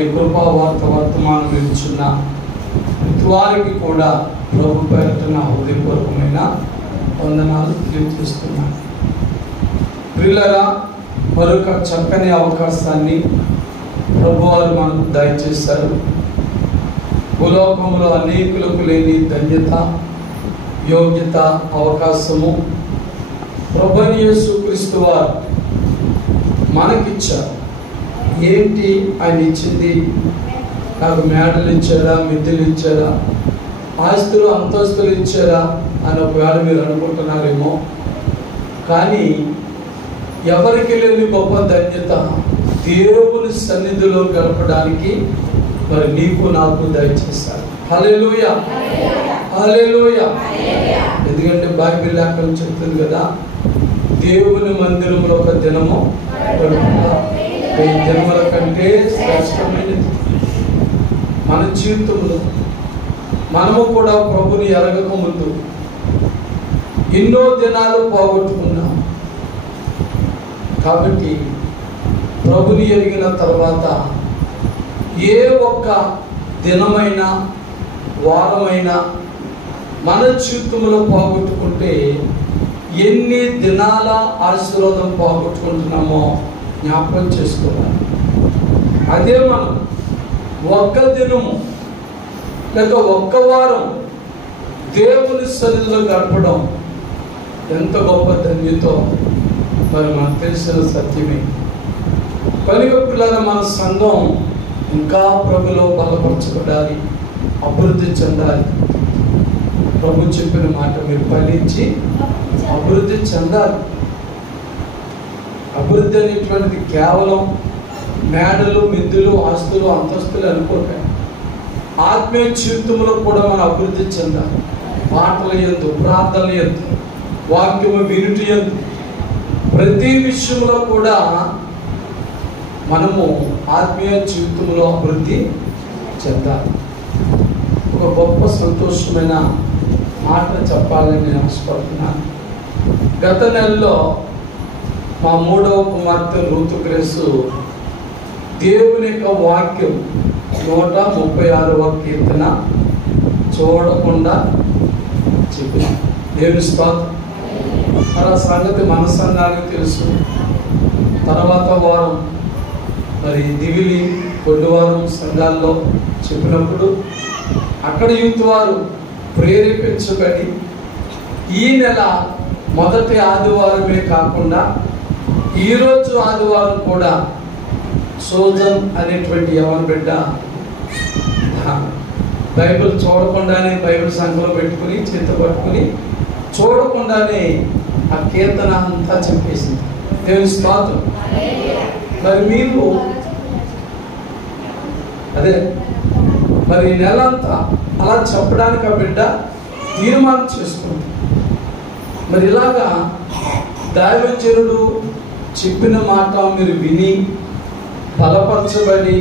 మరి కృపావార్త వర్తమానం ఇచ్చున్న వారికి కూడా ప్రభు పేరట నా హృదయపూర్వకమైన వందనాలు తెలియజేస్తున్నాను. ప్రియులారా, మరొక చక్కని అవకాశాన్ని ప్రభువారు మనకు దయచేశారు. భూలోకంలో అనేకులకు లేని ధన్యత, యోగ్యత, అవకాశము ప్రభువైన యేసుక్రీస్తు వారు మనకిచ్చారు. ఏంటి ఆయన ఇచ్చింది? నాకు మేడలు ఇచ్చారా, మిద్దెలు ఇచ్చారా, ఆస్తులు అంతస్తులు ఇచ్చారా అని ఒకవేళ మీరు అనుకుంటున్నారేమో. కానీ ఎవరికి లేని గొప్ప ధన్యత దేవుని సన్నిధిలో గడపడానికి మరి నీకు నాకు దయచేశారు. హల్లెలూయా, హల్లెలూయా. ఎందుకంటే బైబిల్ లేఖనం చెప్తుంది కదా, దేవుని మందిరంలో ఒక దినము ఈ జన్మల కంటే శ్రేష్టమైనది. మన జీవితంలో మనము కూడా ప్రభుని ఎరగక ముందు ఎన్నో దినాలు పోగొట్టుకున్నాం. కాబట్టి ప్రభుని ఎరిగిన తర్వాత ఏ ఒక్క దినమైనా వారమైనా మన జీవితంలో పోగొట్టుకుంటే ఎన్ని దినాల ఆశీర్వాదం పోగొట్టుకుంటున్నామో జ్ఞాపకం చేసుకోవాలి. అదే మనం ఒక్క దినము లేక ఒక్క వారం దేవుని సన్నిధిలో గడపడం ఎంత గొప్ప ధన్యతో మరి మనకు తెలిసిన సత్యమే. కనుక పిల్లల మన సంఘం ఇంకా ప్రభులో బలపరచబడాలి, అభివృద్ధి చెందాలి. ప్రభు చెప్పిన మాట మీరు ఫలించి అభివృద్ధి చెందాలి. అభివృద్ధి అనేటువంటిది కేవలం మేడలు, మిద్దులు, ఆస్తులు, అంతస్తులు అనుకోకండి. ఆత్మీయ జీవితంలో కూడా మనం అభివృద్ధి చెందాలి. మాటల యందు, ప్రార్థనల యందు, వాక్యము వినుటి యందు, ప్రతి విషయంలో కూడా మనము ఆత్మీయ జీవితంలో అభివృద్ధి చెందాలి. ఒక గొప్ప సంతోషమైన మాట చెప్పాలని నేను ఆశపడుతున్నాను. గత నెలలో మా 3వ కుమార్తె రూతు గ్రేసు దేవుని యొక్క వాక్యం 136వ కీర్తన చూడకుండా చెప్పిన దేవుని స్తోత్రం. ఆ సంగతి మన సంఘానికి తెలుసు. తర్వాత వారం మరి దివిలి కొద్దివారం సంఘాల్లో చెప్పినప్పుడు అక్కడ యూత్ వారు ప్రేరేపించబడి ఈ నెల మొదటి ఆదివారమే కాకుండా ఈరోజు ఆదివారం కూడా సోజన్ అనేటువంటి యవన బిడ్డ బైబిల్ చూడకుండానే బైబిల్ సంఖ్యలో పెట్టుకుని చేత పట్టుకుని చూడకుండానే ఆ కీర్తన అంతా చెప్పేసింది. దేవుని స్తోత్రం. మరి మీరు అదే మరి నెలంతా అలా చెప్పడానికి ఆ బిడ్డ తీర్మానం చేసుకుంది. మరి ఇలాగా దైవజనుడు చెప్పిన మాట మీరు విని బలపరచబడి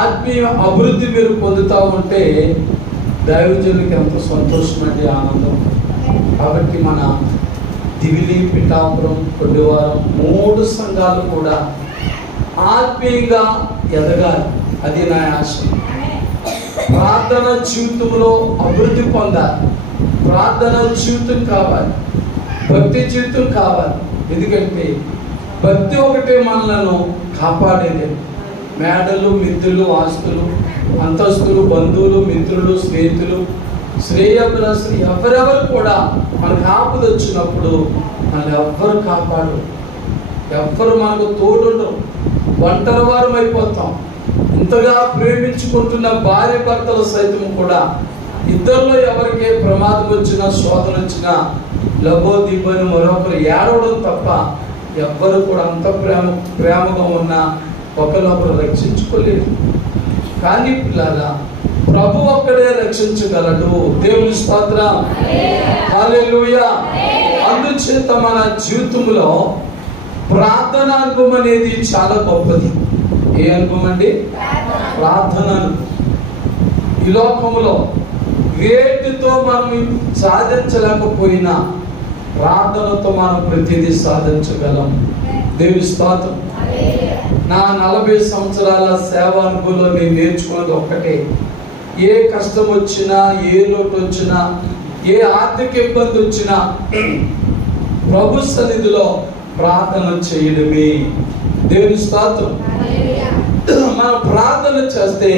ఆత్మీయ అభివృద్ధి మీరు పొందుతూ ఉంటే దైవజనుడికి ఎంతో సంతోషమండి, ఆనందం. కాబట్టి మన దివిలి, పిఠాపురం, కొద్దివారం 3 సంఘాలు కూడా ఆత్మీయంగా ఎదగాలి. అది నా ఆశ. ప్రార్థన జీవితంలో అభివృద్ధి పొందాలి. ప్రార్థన జీవితం కావాలి, భక్తి జీవితం కావాలి. ఎందుకంటే భక్తి ఒకటే మనలను కాపాడేది. మేడలు, మిద్దులు, ఆస్తులు, అంతస్తులు, బంధువులు, మిత్రులు, స్నేహితులు, శ్రేయభిలాషులు ఎవరెవరు కూడా మనకు ఆపద వచ్చినప్పుడు మనల్ని ఎవ్వరు కాపాడు, ఎవ్వరు మనకు తోడుండరు, ఒంటరి వారం అయిపోతాం. ఇంతగా ప్రేమించుకుంటున్న భార్య భర్తలు సైతం కూడా ఇద్దరిలో ఎవరికే ప్రమాదం వచ్చినా, శోధన వచ్చినా లబో దిబ్బని మరొకరు ఏడవడం తప్ప ఎవ్వరు కూడా అంత ప్రేమగా ఉన్న ఒకరినొకరు రక్షించుకోలేదు. కానీ పిల్లలా, ప్రభు ఒక్కడే రక్షించగలడు. దేవుని స్తోత్రం, హల్లెలూయా. అందుచేత మన జీవితంలో ప్రార్థన అనుభవం అనేది చాలా గొప్పది. ఏ అనుభవం అండి? ప్రార్థన అనుభవం. ఈ లోకంలో వేటితో మనం సాధించలేకపోయినా ప్రార్థనతో మనం ప్రతిదీ సాధించగలం. దేవుని స్తోత్రం. నా 40 సంవత్సరాల సేవా అనుభవంలో నేను నేర్చుకున్నది ఒక్కటే, ఏ కష్టం వచ్చినా, ఏ లోటు వచ్చినా, ఏ ఆర్థిక ఇబ్బంది వచ్చినా ప్రభు సన్నిధిలో ప్రార్థన చేయడమే. దేవుని స్తోత్రం. మనం ప్రార్థన చేస్తే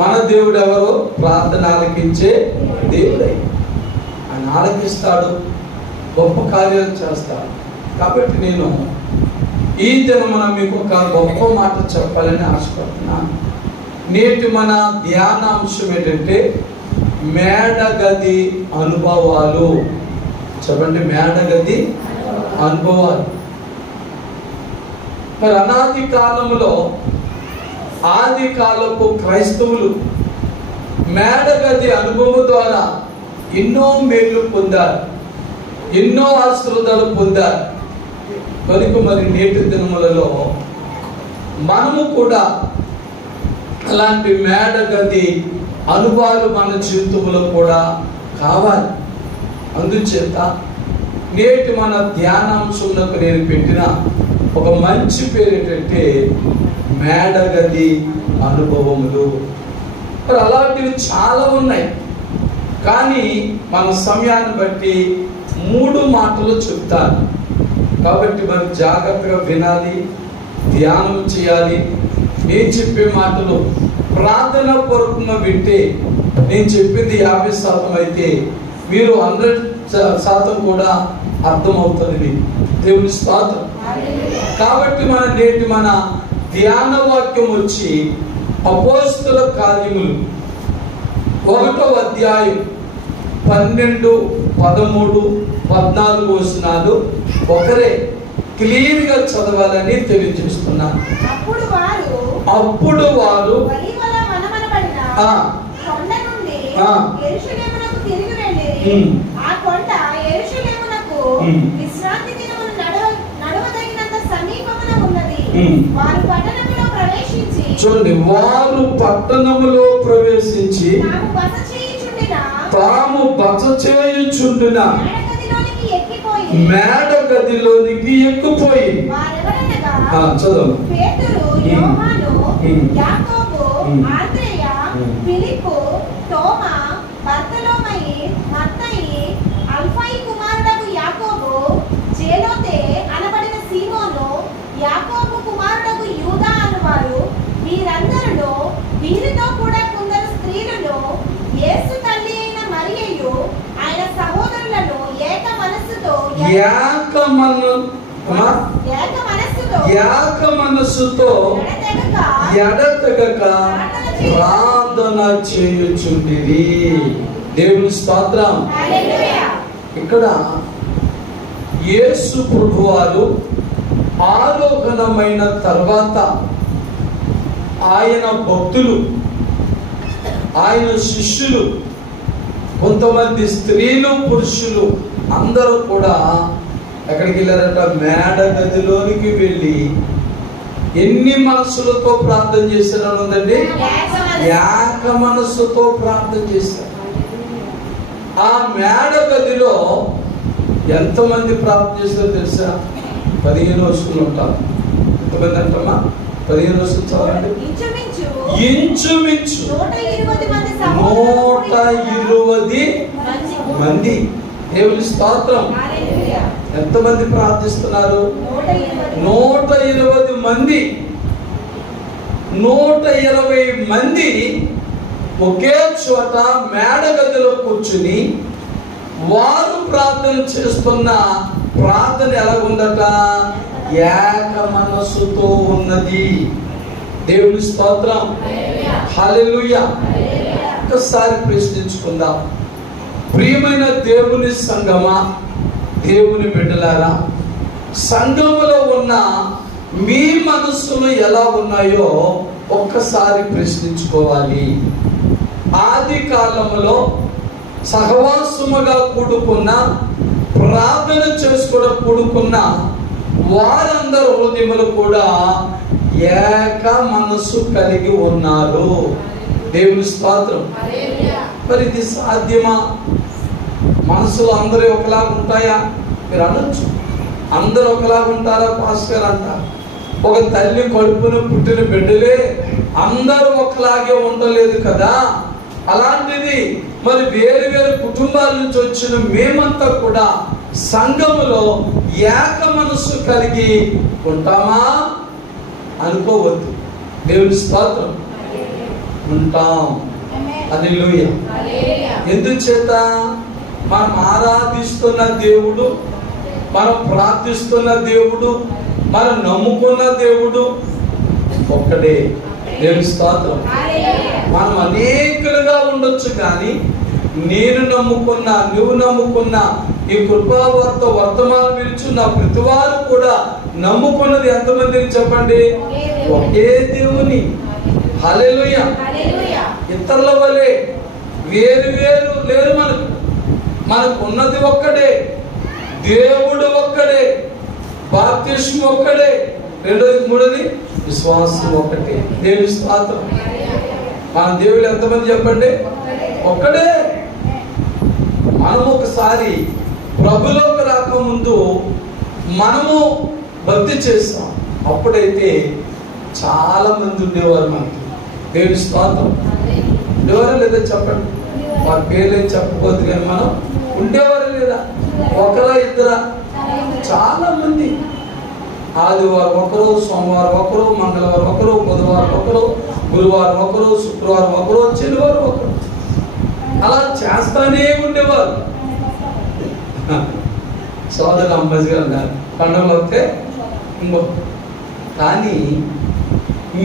మన దేవుడు ఎవరు? ప్రార్థన ఆలకించే దేవుడే. ఆయన ఆలకిస్తాడు, గొప్ప కార్యాలు చేస్తాడు. కాబట్టి నేను ఈ దినమున మీకు ఒక గొప్ప మాట చెప్పాలని ఆశపడుతున్నాను. నేటి మన ధ్యానాంశం ఏంటంటే మేడగది అనుభవాలు. చెప్పండి, మేడగది అనుభవాలు. మరి అనాది కాలంలో ఆది కాలపు క్రైస్తవులు మేడగది అనుభవం ద్వారా ఎన్నో మేలు పొందారు, ఎన్నో ఆశీర్వాదాలు పొందారు. కనుక మరి నేటి దినములలో మనము కూడా అలాంటి మేడగది అనుభవాలు మన జీవితంలో కూడా కావాలి. అందుచేత నేటి మన ధ్యానాంశంలో నేను పెట్టిన ఒక మంచి పేరు ఏంటంటే మేడగది అనుభవములు. మరి అలాంటివి చాలా ఉన్నాయి, కానీ మన సమయాన్ని బట్టి 3 మాటలు చెప్తాను. కాబట్టి మరి జాగ్రత్తగా వినాలి, ధ్యానం చేయాలి. నేను చెప్పే మాటలు ప్రార్థన పూర్వకంగా వింటే నేను చెప్పింది 50% అయితే మీరు 100% కూడా అర్థమవుతుంది. దేవుని స్తోత్రం. కాబట్టి నేటి మన ధ్యాన వాక్యం వచ్చి అపోస్తల కార్యములు 1వ అధ్యాయం 12, 13, 14 వచనాలు ఒకరే క్లియర్ గా చదవాలని తెలియజేస్తున్నాను. అప్పుడు వారు చూడండి, వారు పట్టణములో ప్రవేశించి తాము బస చేయుచుండిన మేడ గదిలోనికి ఎక్కిపోయి చదువు. వీరితో కూడా కొందరు స్త్రీలను యేసు తల్లి అయిన మరియయు ఆయన సహోదరులను ఏక మనస్సుతో ఎడతెగక ప్రార్థన చేయుచుండిరి. దేవుని స్తోత్రం. ఇక్కడ యేసు ప్రభువారు ఆరోహణమైన తర్వాత ఆయన భక్తులు, ఆయన శిష్యులు, కొంతమంది స్త్రీలు, పురుషులు అందరూ కూడా ఎక్కడికి వెళ్ళారట? మేడ గదిలోనికి వెళ్ళి ఎన్ని మనసులతో ప్రార్థన చేశారని ఉందండి? ఏక మనస్సుతో ప్రార్థన చేశారు. ఆ మేడ గదిలో ఎంతమంది ప్రార్థన చేశారో తెలుసా? 15 వస్తువులు ఉంటారు. ఎంతమంది అంటమ్మా? 15 వస్తువులు చాలండి. ఇంచుమించు 120 మంది. దేవుని స్తోత్రం. ఎంతమంది ప్రార్థిస్తున్నారు? 120 మంది. 120 మంది ఒకే చోట మేడ గదిలో కూర్చుని వారు ప్రార్థన చేస్తున్న ప్రార్థన ఎలాగుందట? ఏక మనస్సుతో ఉన్నది. దేవుని స్తోత్రం. హల్లెలూయా. ఒకసారి ప్రశ్నించుకుందాం. ప్రియమైన దేవుని సంగమా, దేవుని బిడ్డలారా, సంఘములో ఉన్న మీ మనస్సులు ఎలా ఉన్నాయో ఒక్కసారి ప్రశ్నించుకోవాలి. ఆది కాలంలో సహవాసముగా కూడుకున్న, ప్రార్థన చేసుకోవడం కూడుకున్న వారందరూ హృదయములు కూడా ఏక మనస్సు కలిగి ఉన్నారు. దేవుని స్తోత్రం. మరి ఇది సాధ్యమా? మనసులో అందరూ ఒకలాగా ఉంటాయా? మీరు అనొచ్చు. అందరూ ఒకలాగా ఉంటారా పాస్టర్ అంటారు. ఒక తల్లి కడుపున పుట్టిన బిడ్డలే అందరూ ఒకలాగే ఉండలేదు కదా. అలాంటిది మరి వేరు వేరు కుటుంబాల నుంచి వచ్చిన మేమంతా కూడా సంఘములో ఏక మనసు కలిగి ఉంటామా అనుకోవద్దు. దేవుని స్తోత్రం. ఉంటాం. హల్లెలూయా. ఎందుచేత మనం ఆరాధిస్తున్న దేవుడు, మనం ప్రార్థిస్తున్న దేవుడు, మనం నమ్ముకున్న దేవుడు ఒక్కడే. దేవుని స్తోత్రం. మనం అనేకులుగా ఉండొచ్చు, కానీ నేను నమ్ముకున్నా, నువ్వు నమ్ముకున్నా, ఈ కృపావార్త వర్తమానం విలుచున్న ప్రతి వారు కూడా నమ్ముకున్నది ఎంతమందిని చెప్పండి? ఒకే దేవుని. హల్లెలూయా. ఇతరుల వలె వేరు వేరు లేరు. మనకు ఉన్నది ఒక్కడే, దేవుడు ఒక్కడే, బాప్తిస్మం ఒక్కడే, రెండోది మూడోది విశ్వాసం ఒక్కటే. దేవుని స్తోత్రం. మన దేవుడు ఎంతమంది చెప్పండి? ఒక్కడే. మనం ఒకసారి ప్రభులోకి రాకముందు మనము భక్తి చేస్తాం. అప్పుడైతే చాలా మంది ఉండేవారు మనకి. దేవుని స్తోత్రం. ఉండేవారు లేదా చెప్పండి? వారి పేర్లు చెప్పబోద్దు, కానీ మనం ఉండేవారు లేదా? ఒకరా ఇద్దరా? చాలా మంది. ఆదివారం ఒకరు, సోమవారం ఒకరు, మంగళవారం ఒకరు, బుధవారం ఒకరు, గురువారం ఒకరు, శుక్రవారం ఒకరు, శనివారం ఒకరు, అలా చేస్తానే ఉండేవారు. సోదరు అంబాజీ గారు అన్నారు పండుగలు వస్తే ఇంకో. కానీ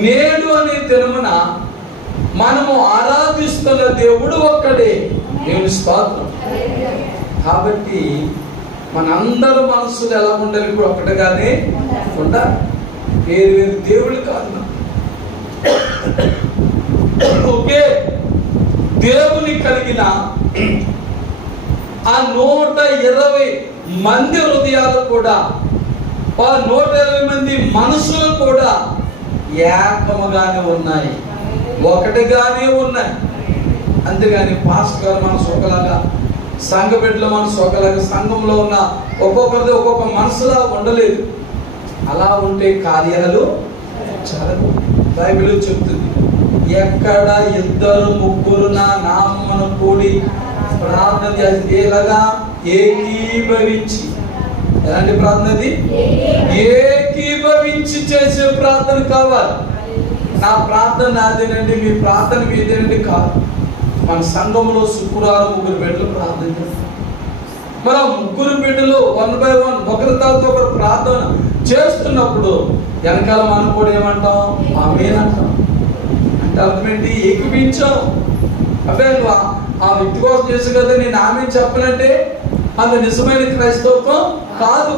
నేడు అనే దినమున మనము ఆరాధిస్తున్న దేవుడు ఒక్కడే. దేవుని స్తోత్రం. కాబట్టి మనందరూ మనస్సులు ఎలా ఉండాలి? ఇప్పుడు ఒక్కటిగానే ఉండాలి. వేరు వేరు దేవుడు కాదు. ఒకే దేవుని కలిగిన ఆ 120 మంది హృదయాలు కూడా, ఆ 120 మంది మనసులు కూడా ఏకముగానే ఉన్నాయి, ఒకటిగానే ఉన్నాయి. అంతేగాని పాస్టర్ గారు మనసు ఒకలాగా, సంఘ బిడ్డల మనసు ఒకలాగా, సంఘంలో ఉన్న ఒక్కొక్కరిది ఒక్కొక్క మనసులా ఉండలేదు. అలా ఉంటే కార్యాలు చాలా. బైబిల్ చెప్తుంది, ఎక్కడ ఇద్దరు ముగ్గురు నా నామమున కూడి ప్రార్థన చేసి ఎలాగా ఏకీభవించి. ఎలాంటి ప్రార్థన? అది ఏకీభవించి చేసే ప్రార్థన కావాలి. నా ప్రార్థన నాదేనండి, మీ ప్రార్థన మీదేనండి కాదు. మన సంఘంలో శుక్రవారం 3 బిడ్డలు ప్రార్థన చేస్తారు. మన 3 బిడ్డలు 1 by 1 ఒకరి తర్వాత ఒకరు ప్రార్థన చేస్తున్నప్పుడు వెనకాల మనం కూడా ఏమంటాం? ఆమేన్ అంటాం. అంటే అర్థం ఏంటి? ఏకీభించాం. అబ్బే నువ్వు ఆ వ్యక్తి కోసం చేసి కదా నేను ఆమె చెప్పనంటే అది నిజమైన క్రైస్తవత్వం కాదు.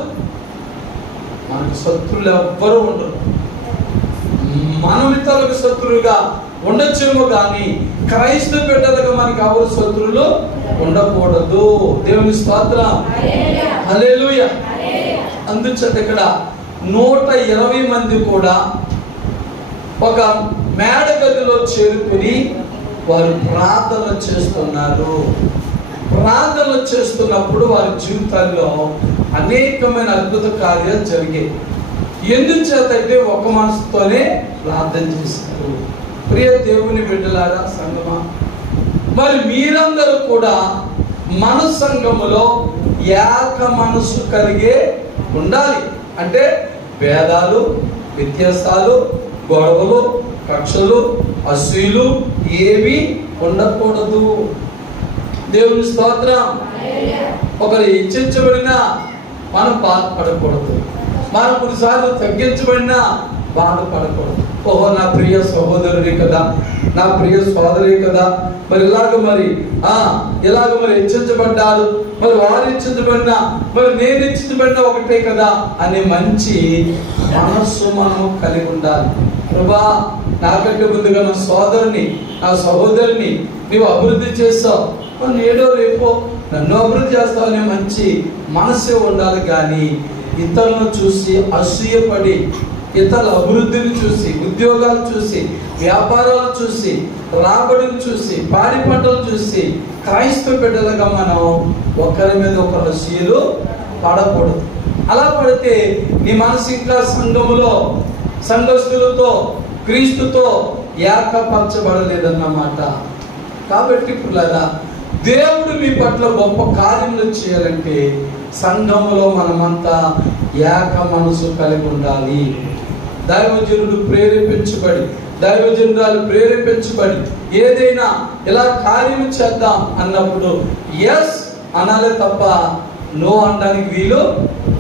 మనకు శత్రువులు ఎవ్వరూ ఉండరు. మనం ఇతరులకు శత్రువుగా ఉండొచ్చేమో, కానీ క్రైస్తవ బిడ్డలుగా మనకి ఎవరు శత్రువులు ఉండకూడదు. దేవుని స్తోత్రం. హల్లెలూయా. అందుచేత ఇక్కడ 120 మంది కూడా ఒక మేడ గదిలో చేరుకుని వారు ప్రార్థన చేస్తున్నారు. ప్రార్థన చేస్తున్నప్పుడు వారి జీవితాల్లో అనేకమైన అద్భుత కార్యాలు జరిగాయి. ఎందుచేత అంటే ఒక మనసుతోనే ప్రార్థన చేస్తారు. ప్రియ దేవుని బిడ్డలారా, సంగమా, మరి మీరందరూ కూడా మన సంఘములో ఏక మనసు కలిగే ఉండాలి. అంటే భేదాలు, వ్యత్యాసాలు, గొడవలు, కక్షలు, అసూయలు ఏవి ఉండకూడదు. దేవుని స్తోత్రం. ఒకరు హెచ్చించబడినా మనం బాధపడకూడదు. మనం కొన్నిసార్లు తగ్గించబడినా బాధపడకూడదు. ఓహో నా ప్రియ సహోదరుడి కదా, నా ప్రియ సోదరి కదా, మరి ఇలాగ మరి హెచ్చించబడ్డారు, మరి వారు హెచ్చించబడినా మరి నేను హెచ్చించబడినా ఒకటే కదా అనే మంచి మనస్సు మనం కలిగి ఉండాలి. ప్రభా, నాకంటే ముందుగా నా సోదరుని, నా సహోదరుని నీవు అభివృద్ధి చేస్తావు, నేడో రేపో నన్ను అభివృద్ధి చేస్తావు అనే మంచి మనస్సే ఉండాలి. కానీ ఇతరులను చూసి అసూయపడి, ఇతరుల అభివృద్ధిని చూసి, ఉద్యోగాలు చూసి, వ్యాపారాలు చూసి, రాబడిని చూసి, పాడి పంటలు చూసి క్రైస్తవ బిడ్డలుగా మనం ఒకరి మీద ఒకరు అసూయలు పడకూడదు. అలా పడితే నీ మనసు ఇంకా సంఘములో సంఘస్థులతో క్రీస్తుతో ఏకపరచబడలేదన్నమాట. కాబట్టి పిల్లరా, దేవుడు మీ పట్ల గొప్ప కార్యములు చేయాలంటే సంఘములో మనమంతా ఏక మనసు కలిగి ఉండాలి. దైవజనుడు ప్రేరేపించబడి, దైవజనురాలు ప్రేరేపించబడి ఏదైనా ఇలా కార్యం చేద్దాం అన్నప్పుడు ఎస్ అనాలే తప్ప నో అనడానికి వీలు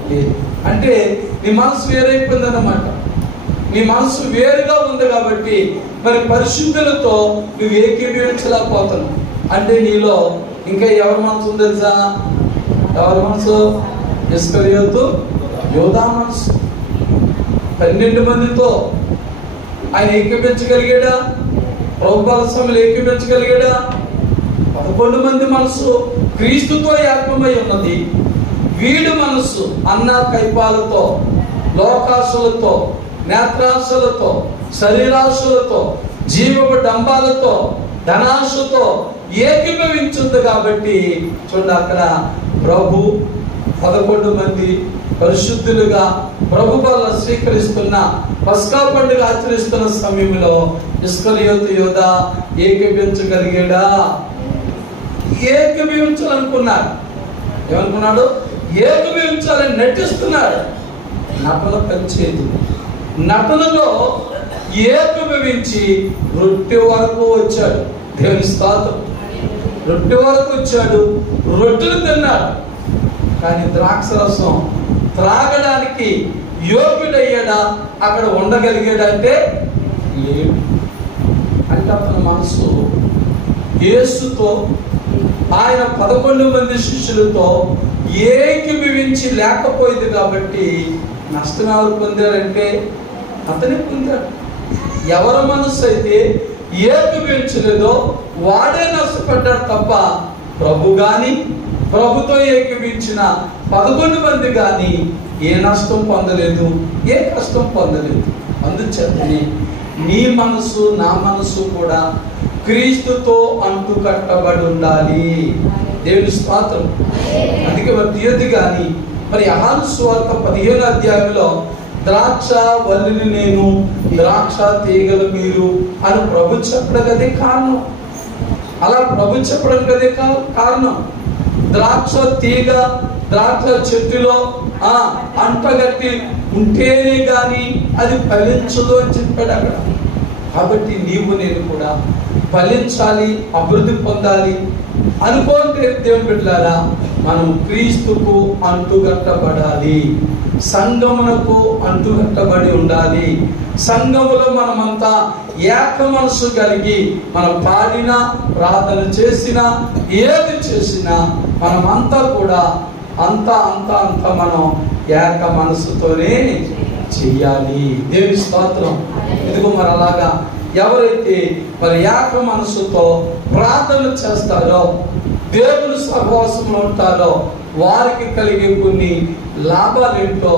లేదు. అంటే నీ మనసు వేరైపోయిందన్నమాట. నీ మనసు వేరుగా ఉంది కాబట్టి మరి పరిశుద్ధులతో నువ్వు ఏకీభవించలేకపోతున్నావు. అంటే నీలో ఇంకా ఎవరి మనసు ఉంది తెలుసా? ఎవరి మనసు? ఇస్కరియోతు యోధా మనసు. 12 మందితో ఆయన ఏకీభించగలిగాడా? ప్రభుపాద స్వామిని ఏకీభించగలిగాడా? 11 మంది మనసు క్రీస్తుతో ఏకమై ఉన్నది. వీడి మనసు అన్న కైపాలతో, లోకాశలతో, నేత్రాశలతో, శరీరాశలతో, జీవపు డంబాలతో, ధనాశతో ఏకీభవించుంది. కాబట్టి చూడండి, అక్కడ ప్రభు 11 మంది పరిశుద్ధులుగా ప్రభు వల్ల స్వీకరిస్తున్న పస్కా పండుగ ఆచరిస్తున్న సమయంలో ఇస్కరియోతు యోధా ఏకీభవించగలిగాడా? ఏకీభవించాలనుకున్నాడు. ఏమనుకున్నాడు? ఏకీభవించాలని నటిస్తున్నాడు. నటన పనిచేయదు. నటనలో ఏకీభవించి రొట్టె వరకు వచ్చాడు. దేవుని స్తోత్రం. రొట్టె వరకు వచ్చాడు, రొట్టెలు తిన్నాడు. కానీ ద్రాక్ష రసం త్రాగడానికి యోగ్యుడయ్యాడా? అక్కడ ఉండగలిగాడంటే లేడు. అంటే అతని మనసు యేసుతో, ఆయన 11 మంది శిష్యులతో ఏకీభవించి లేకపోయింది. కాబట్టి నష్టం ఎవరు పొందారంటే అతనే పొందాడు. ఎవరి మనసు అయితే ఏకీభవించలేదో వాడే నష్టపడ్డాడు తప్ప ప్రభు గాని, ప్రభుతో ఏకీభవించిన 11 మంది గాని ఏ నష్టం పొందలేదు, ఏ కష్టం పొందలేదు. అందుచేతనే నీ మనసు నా మనసు కూడా క్రీస్తుతో అంటు కట్టబడి ఉండాలి. దేవుని స్తోత్రం. అందుకే మరి తీయది కానీ మరి యోహాను సువార్త 15వ అధ్యాయంలో ద్రాక్ష వల్లిని నేను, ద్రాక్ష తీగలు మీరు అని ప్రభు చెప్పడం కదే కారణం. అలా ప్రభు చెప్పడం కదే కారణం. ద్రాక్ష తీగ, ద్రాక్ష చెట్టులో అంటగట్టి ఉంటేనే గాని అది ఫలించదు అని చెప్పాడు అక్కడ. కాబట్టి నీవు నేను కూడా ఫలించాలి, అభివృద్ధి పొందాలి అనుకోండి. దేవుని బిడ్డలారా, మనం క్రీస్తుకు అంటుగట్టబడాలి, సంఘమునకు అంటుగట్టబడి ఉండాలి. సంఘములో మనమంతా ఏక మనసు కలిగి మనం పాడినా, ప్రార్థన చేసినా, ఏది చేసినా మనమంతా కూడా అంతా మనం ఏక మనసుతోనే చెయ్యాలి. దేవుని స్తోత్రం. ఇదిగో మరి అలాగా ఎవరైతే మరి ఏక మనసుతో ప్రార్థన చేస్తారో, దేవుని సహవాసంలో ఉంటారో వారికి కలిగే కొన్ని లాభాలు ఏంటో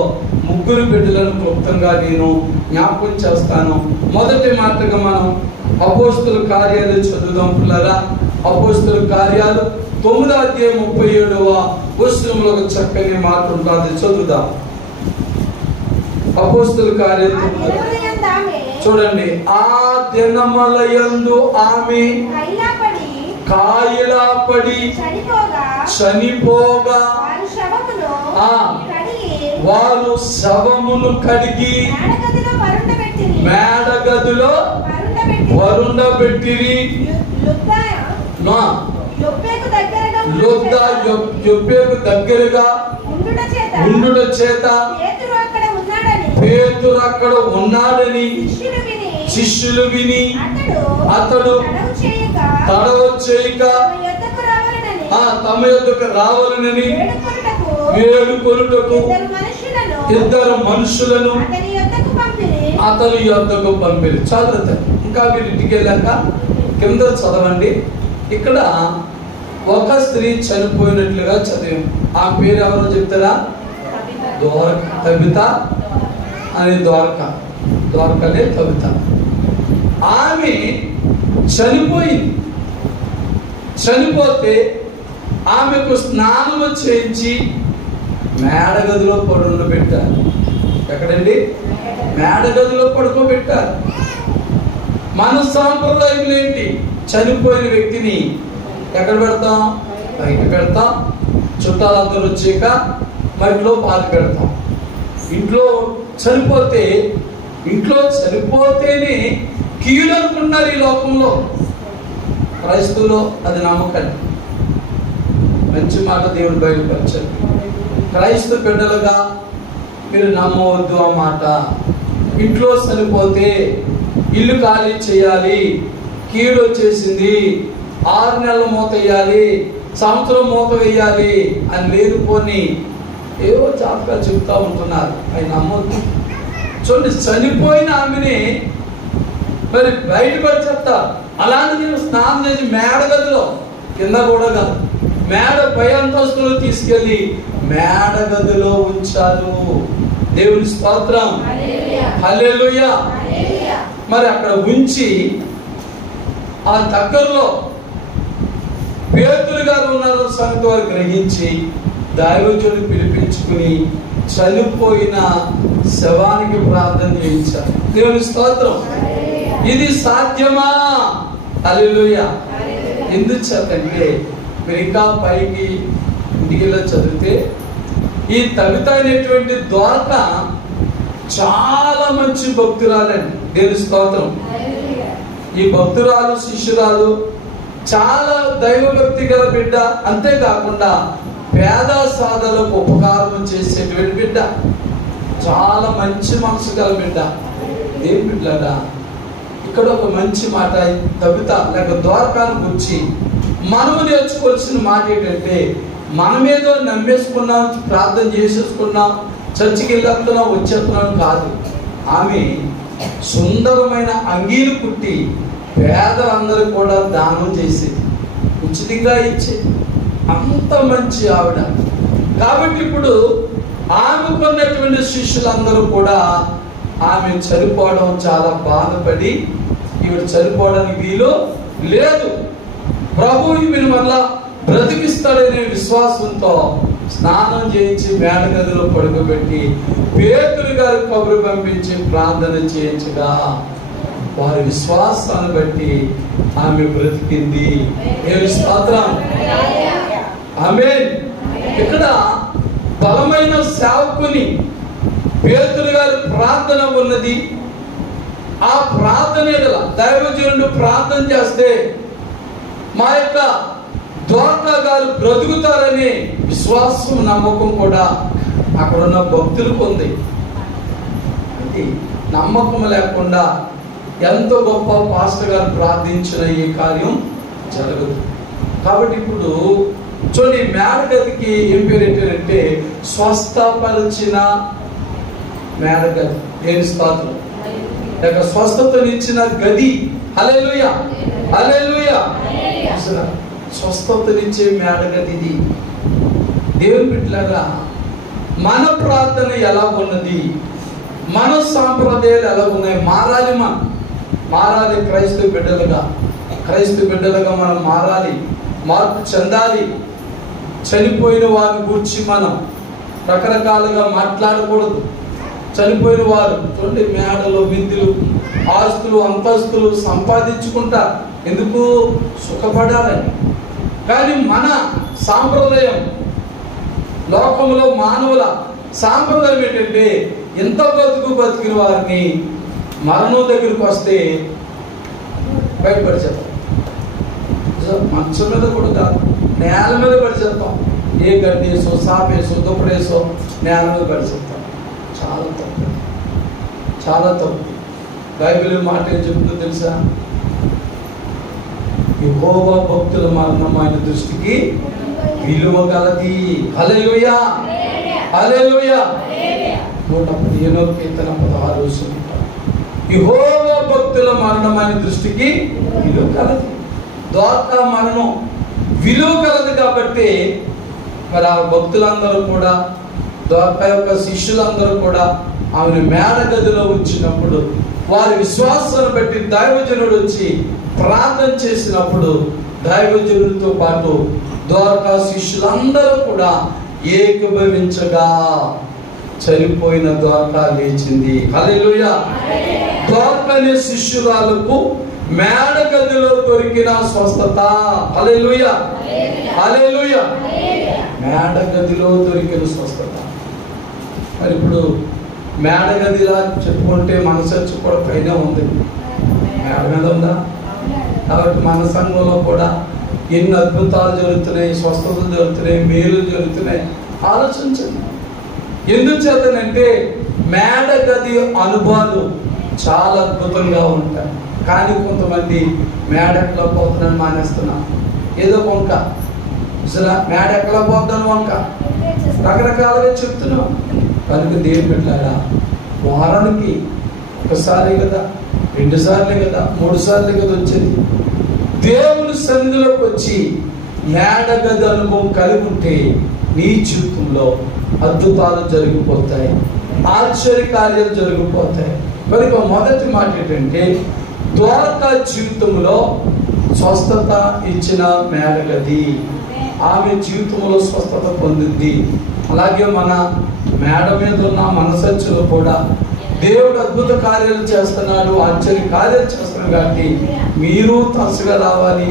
3 బిడ్డలను క్లుప్తంగా నేను జ్ఞాపకం చేస్తాను. మొదటి మాటగా మనం అపోస్తుల కార్యాలు చదువుదాం పిల్లరా. అపోస్తుల కార్యాలు 9వ అధ్యాయం 37వ వచనంలో ఒక చక్కని మాట ఉంటుంది, చదువుదాం. అపోస్తుల కార్యాలు చూడండి. ఆ దినములయందు ఆమె కాయలాపడి చనిపోగా వారు శవమును కడిగి మేడగదిలో వరుండబెట్టిరి. యొప్పేకు దగ్గరగా ఉండుట చేత పేతురు అక్కడ ఉన్నాడని శిష్యులు విని అతడు తడవ చేయక తమ యొద్దకు రావాలని వేడుకొనుటకు 2 మనుషులను అతని యొద్దకు పంపిరి. చదువుతా ఇంకా మీరు ఇంటికి వెళ్ళాక కింద చదవండి. ఇక్కడ ఒక స్త్రీ చనిపోయినట్లుగా చదివాం. ఆ పేరు ఎవరో చెప్తారా? తబిత అని. ద్వారకలే తబిత. ఆమె చనిపోయింది. చనిపోతే ఆమెకు స్నానము చేయించి మేడగదిలో పడుండబెట్టారు. ఎక్కడండి? మేడగదిలో పడుకోబెట్టారు. మన సాంప్రదాయం ఏంటి? చనిపోయిన వ్యక్తిని ఎక్కడ పెడతాం? బయట పెడతాం. చుట్టాలందరూ వచ్చాక మట్టిలో పాతి పెడతాం. ఇంట్లో చనిపోతేనే కీడు అనుకున్నారు ఈ లోకంలో. క్రైస్తవులో అది నమ్మకండి. మంచి మాట దేవుడు బయలుపరిచారు. క్రైస్తవ బిడ్డలుగా మీరు నమ్మవద్దు ఆ మాట. ఇంట్లో చనిపోతే ఇల్లు ఖాళీ చేయాలి, కీడు వచ్చేసింది, 6 నెలల మూత వేయాలి, సంవత్సరం మూత వేయాలి అని లేదుపోని ఏవో జాతకాలు చెప్తా ఉంటున్నారు. అవి నమ్మొద్దు. చూడండి, చనిపోయిన ఆమెని మరి బయటపడి చెప్తారు. అలాంటి నేను స్నానం చేసి మేడగదిలో, కింద కూడా కాదు, మేడ పై అంతస్తులో తీసుకెళ్లి మేడగదిలో ఉంచారు. దేవుని స్తోత్రం, హల్లెలూయా. మరి అక్కడ ఉంచి ఆ దగ్గరలో పేతురు గారు ఉన్నారు సంగతి వారు గ్రహించి దైవజనుడు పిలిపించుకుని చనిపోయిన శవానికి ప్రార్థన చేయించారు. దేవుని స్తోత్రం. ఇది సాధ్యమా? హల్లెలూయా. ఎందుకు చదంటే మీరు ఇంకా పైకి ఇంటికిలో చదివితే ఈ తబిత అనేటువంటి ద్వారక చాలా మంచి భక్తురాలండి. దేవుని స్తోత్రం. ఈ భక్తురాలు, శిష్యురాలు చాలా దైవభక్తి గల బిడ్డ. అంతేకాకుండా పేద సాధలకు ఉపకారం చేసేటువంటి బిడ్డ. చాలా మంచి మనసు గల బిడ్డ. ఏం బిడ్డలారా, ఇక్కడ ఒక మంచి మాట తబిత లేక ద్వారకాను గురించి మనము నేర్చుకోవాల్సిన మాట ఏంటంటే, మనమేదో నమ్మేసుకున్నాం, ప్రార్థన చేసేసుకున్నాం, చర్చికి వెళ్ళేస్తున్నాం, వచ్చేస్తున్నాం కాదు. ఆమె సుందరమైన అంగీలు కుట్టి పేదలందరూ కూడా దానం చేసేది, ఉచితంగా ఇచ్చేది. అంత మంచి ఆవిడ. కాబట్టి ఇప్పుడు ఆమెకున్నటువంటి శిష్యులందరూ కూడా ఆమె చనిపోవడం చాలా బాధపడి, ఈవిడ చనిపోవడానికి వీలు లేదు, ప్రభు ఈమెను మళ్ళా బ్రతికిస్తాడనే విశ్వాసంతో స్నానం చేయించి మేడగదిలో పడుకోబెట్టి పేతురు గారి కబురు పంపించి ప్రార్థన చేయించగా వారి విశ్వాసాన్ని బట్టి ఆమె బ్రతికింది. దేవుని స్తోత్రం, ఆమేన్. ఇక్కడ బలమైన సేవకుని పేతురు గారి ప్రార్థన ఉన్నది. ఆ ప్రార్థన దైవజనుడు ప్రార్థన చేస్తే మా యొక్క ద్వారకా గారు బ్రతుకుతారనే విశ్వాసం, నమ్మకం కూడా అక్కడ ఉన్న భక్తులకు ఉంది. నమ్మకం లేకుండా ఎంతో గొప్ప పాస్టర్ గారు ప్రార్థించిన ఈ కార్యం జరగదు. కాబట్టి ఇప్పుడు చూడండి, మేడగదికి ఏం పేరు పెట్టారంటే స్వస్థపరిచిన మేడగది. ఏం స్తోత్రం, లేక స్వస్థతనిచ్చిన గది. హల్లెలూయా, హల్లెలూయా. స్వస్థతనిచ్చే మేడగది ఇది. దేవుని బిడ్డలారా, మన ప్రార్థన ఎలా ఉన్నది, మన సాంప్రదాయాలు ఎలా ఉన్నాయి? మారాలి క్రైస్తవ బిడ్డలుగా మనం మారాలి, మార్పు చెందాలి. చనిపోయిన వారిని గురించి మనం రకరకాలుగా మాట్లాడకూడదు. చనిపోయిన వారు చూడండి, మేడలు, విద్యలు, ఆస్తులు, అంతస్తులు సంపాదించుకుంటారు. ఎందుకు? సుఖపడాలని. కానీ మన సాంప్రదాయం, లోకంలో మానవుల సాంప్రదాయం ఏంటంటే, ఎంత బతికిన వారిని మరణం దగ్గరికి వస్తే బయటపడి చెప్తాం. మంచం మీద కూడా కాదు, నేల మీద పడి చెప్తాం. ఏ గడ్డేసో, సాపేసో, దుప్పడేసో నేల మీద పడి చెప్తాం. చాలా తప్పు. బైబిల్ మాట ఏం చెప్తుందో తెలుసా? యెహోవా భక్తుల మరణం ఆయన దృష్టికి విలువ గలది. హల్లెలూయా, హల్లెలూయా. 115వ కీర్తన 16 యెహోవా భక్తుల మరణం ఆయన దృష్టికి విలువ కలది. ద్వారకా మరణం విలువ కలది. కాబట్టి మరి ఆ భక్తులందరూ కూడా, ద్వారకా యొక్క శిష్యులందరూ కూడా ఆమెను మేడగదిలో ఉంచినప్పుడు, వారి విశ్వాసాన్ని బట్టి దైవజనుడు వచ్చి ప్రార్థన చేసినప్పుడు, దైవజనుడితో పాటు ద్వారకా శిష్యులందరూ కూడా ఏకీభవించగా చనిపోయిన దోర్కా లేచింది. హల్లెలూయా. దోర్కా అనే శిష్యురాలకు మేడ గదిలో దొరికిన స్వస్థత. హల్లెలూయా, హల్లెలూయా. మేడ గదిలో దొరికిన స్వస్థత. మరి ఇప్పుడు మేడ గదిలా చెప్పుకుంటే మన చర్చ కూడా పైన ఉంది, మేడ మీద ఉందా? కాబట్టి మన సంఘంలో కూడా ఎన్ని అద్భుతాలు జరుగుతున్నాయి, స్వస్థతలు జరుగుతున్నాయి, మేలు జరుగుతున్నాయి. ఆలోచించండి. ఎందుకు చేతనంటే మేడ గది అనుభవాలు చాలా అద్భుతంగా ఉంటాయి. కానీ కొంతమంది మేడ ఎక్కడ పోతున్నాను మానేస్తున్నాం. ఏదో వంక మేడ ఎక్కడ పోతాను వంక రకరకాలుగా చెప్తున్నాం. కనుక దేవుని బిడ్డలారా, వారానికి ఒకసారి కదా, 2 సార్లే కదా, 3 సార్లే కదా వచ్చేది. దేవుని సన్నిధిలోకి వచ్చి మేడ గది అనుభవం కలిగి ఉంటే నీ జీవితంలో అద్భుతాలు జరిగిపోతాయి, ఆశ్చర్య కార్యాలు జరిగిపోతాయి. కనుక మొదటి మాట ఏంటంటే దోర్కా జీవితంలో స్వస్థత ఇచ్చిన మేడ గది. ఆమె జీవితంలో స్వస్థత పొందింది. అలాగే మన మేడ మీద ఉన్న మన చర్చలో కూడా దేవుడు అద్భుత కార్యాలు చేస్తున్నాడు, ఆశ్చర్య కార్యాలు చేస్తున్నాడు. కాబట్టి మీరు తరచుగా రావాలి.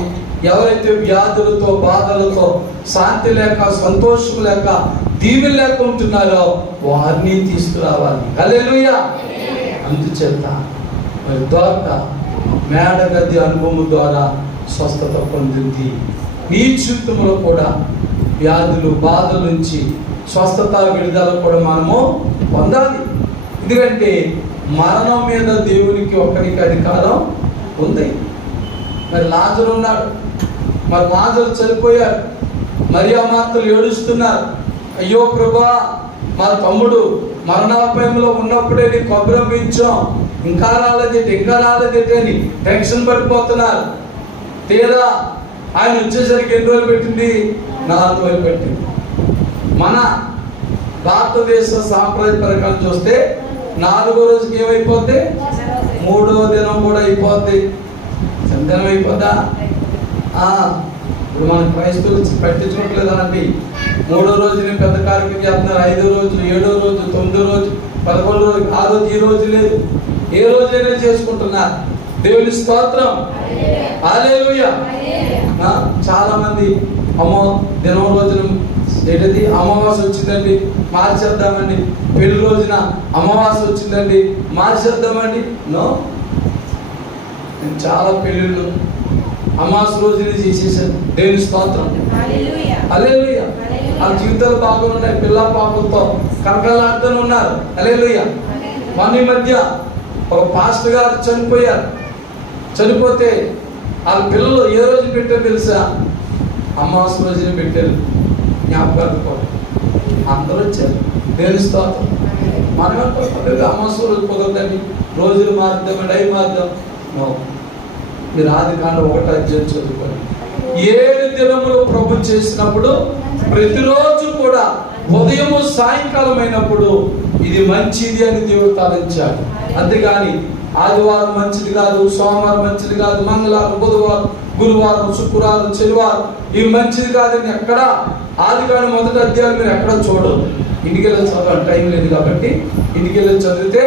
ఎవరైతే వ్యాధులతో, బాధలతో, శాంతి లేక, సంతోషం లేక, దీవెన లేక ఉంటున్నారో వారిని తీసుకురావాలి. హల్లెలూయా. అందుచేత మరి దోర్కా మేడ గది అనుభవం ద్వారా స్వస్థత పొందింది. నీ జీవితంలో కూడా వ్యాధులు, బాధల నుంచి స్వస్థత, విడుదల కూడా మనము పొందాలి. ఎందుకంటే మరణం మీద దేవునికి ఒక్కరికి అధికారం ఉంది. మరి లాజరు ఉన్నాడు, మరి లాజరు చనిపోయాడు. మరియా మార్తలు ఏడుస్తున్నారు, అయ్యో ప్రభువా, మా తమ్ముడు మరణాపాయంలో ఉన్నప్పుడే నీ కొబ్బరి పెంచాం, ఇంకా రాలేదేంటి అని టెన్షన్ పడిపోతున్నారు. తీరా ఆయన వచ్చేసరికి ఎన్ని రోజులు పెట్టింది? 4 రోజులు పెట్టింది. మన భారతదేశ సాంప్రదాయ ప్రకారం చూస్తే 4వ రోజుకి ఏమైపోద్ది? 3వ దినం కూడా అయిపోద్ది. సంతానం అయిపోద్దా? ఇప్పుడు మన క్రైస్తవులు పట్టించుకోవట్లేదు అండి. 3వ రోజుని పెద్ద కార్యక్రమం చేస్తున్నారు. 5వ రోజు, 7వ రోజు, 9వ రోజు, 11వ రోజు, ఆ రోజు ఈ రోజు లేదు, ఏ రోజైనా చేసుకుంటున్నారు. దేవుని స్తోత్రం, హల్లెలూయా. చాలా మంది అమ్మో దినం రోజున ఏంటది అమావాస్య వచ్చిందండి మార్చేద్దామండి, పెళ్లి రోజున అమావాస్య వచ్చిందండి మార్చేద్దామండి. నో, చాలా పెళ్ళిళ్ళు అమావాస్య రోజునే చేసేసాను. దేవుని స్తోత్రం, హల్లెలూయా. ఆ జీవితాలు బాగున్నాయి, పిల్ల పాపలతో కలకలాడుతూనే ఉన్నారు. హల్లెలూయా. మన ఈ మధ్య ఒక పాస్టర్ గారు చనిపోయారు. చనిపోతే వాళ్ళ పిల్లలు ఏ రోజు పెట్టారు తెలుసా? అమావాస్య రోజునే పెట్టారు. జ్ఞాపకాలు అందరూ వచ్చారు. దేవుని స్తోత్రం. మనం అమావాస్య రోజు కుదరదండి, రోజులు మారుద్దామండి, అవి మారుద్దాం. మీరు ఆదికాండం 1వ అధ్యాయం చదువుకోండి. 7 దినములు ప్రభు చేసినప్పుడు ప్రతిరోజు కూడా ఉదయము సాయంకాలం అయినప్పుడు ఇది మంచిది అని దేవుడు తలంచాడు. అంతేగాని ఆదివారం మంచిది కాదు, సోమవారం మంచిది కాదు, మంగళవారం, బుధవారం, గురువారం, శుక్రవారం, శనివారం ఇవి మంచిది కాదని ఎక్కడ ఆదికాండం 1వ అధ్యాయం మీరు ఎక్కడ చూడరు. ఇంటికి వెళ్ళి చదవాలి, టైం లేదు కాబట్టి ఇంటికి వెళ్ళి చదివితే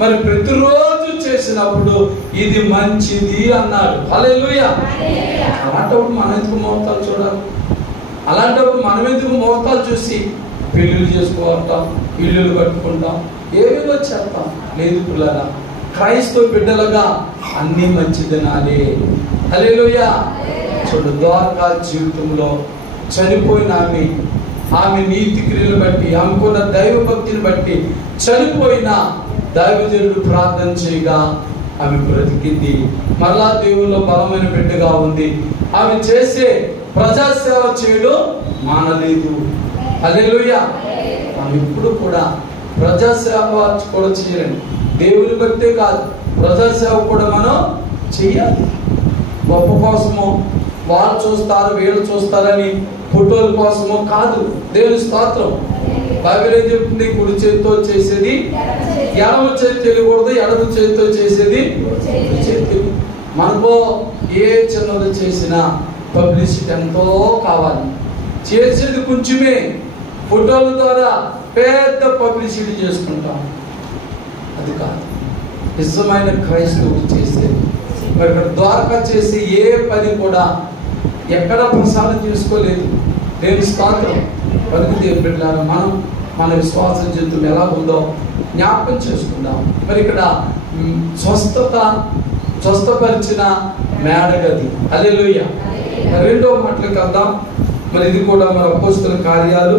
మరి ప్రతిరోజు చేసినప్పుడు ఇది మంచిది అన్నాడు. హల్లెలూయా. అలాంటప్పుడు మనం ఎందుకు ముహూర్తాలు చూడాలి? అలాంటప్పుడు మనం ఎందుకు ముహూర్తాలు చూసి పెళ్ళిళ్ళు చేసుకోవటం, ఇల్లులు కట్టుకుంటాం, ఏవేవో చేస్తాం? లేదు పిల్లరా, క్రైస్తవ బిడ్డలుగా అన్ని మంచిదినాలే. హల్లెలూయా. చూడు, దోర్కా జీవితంలో చనిపోయిన ఆమె నీతి క్రియలు బట్టి, ఆమెకున్న దైవ భక్తిని బట్టి చనిపోయిన దైవజనుడు ప్రార్థన చేయగా ఆమె బ్రతికింది. మరలా దేవుల్లో బలమైన బిడ్డగా ఉంది. ఆమె చేసే ప్రజాసేవ చేయడం మానలేదు. హల్లెలూయా. ఆమె ఇప్పుడు కూడా ప్రజాసేవ కూడా చేయాలండి. దేవుని బట్టే కాదు, ప్రజాసేవ కూడా మనం చెయ్యాలి. గొప్ప కోసమో, వాళ్ళు చూస్తారు వీళ్ళు చూస్తారని ఫోటోల కోసమో కాదు. దేవుని స్తోత్రం. బైబిల్ ఏం చెప్తుంది? కుడి చేతితో చేసేది ఎడమ చేతి తెలియకూడదు, ఎడమ చేతితో చేసేది కుడి చేతి. మనకో ఏ చిన్నది చేసినా పబ్లిసిటీ ఎంతో కావాలి. చేసేది కొంచెమే, ఫోటోల ద్వారా పెద్ద పబ్లిసిటీ చేసుకుంటాం. అది కాదు నిజమైన క్రైస్తవుడు చేసేది. మరి ఇక్కడ ద్వారకా చేసి ఏ పని కూడా ఎక్కడ ప్రసారం చేసుకోలేదు. దేవుని స్తోత్రం. పలుకు దేవుని బిడ్డలారా, మనం మన విశ్వాస జీవితం ఎలా ఉందో జ్ఞాపకం చేసుకుందాం. మరి ఇక్కడ స్వస్థపరిచిన మేడగది. హల్లెలూయా. రెండో మాటలకు వెళ్దాం. మరి ఇది కూడా మన అపోస్తలుల కార్యాలు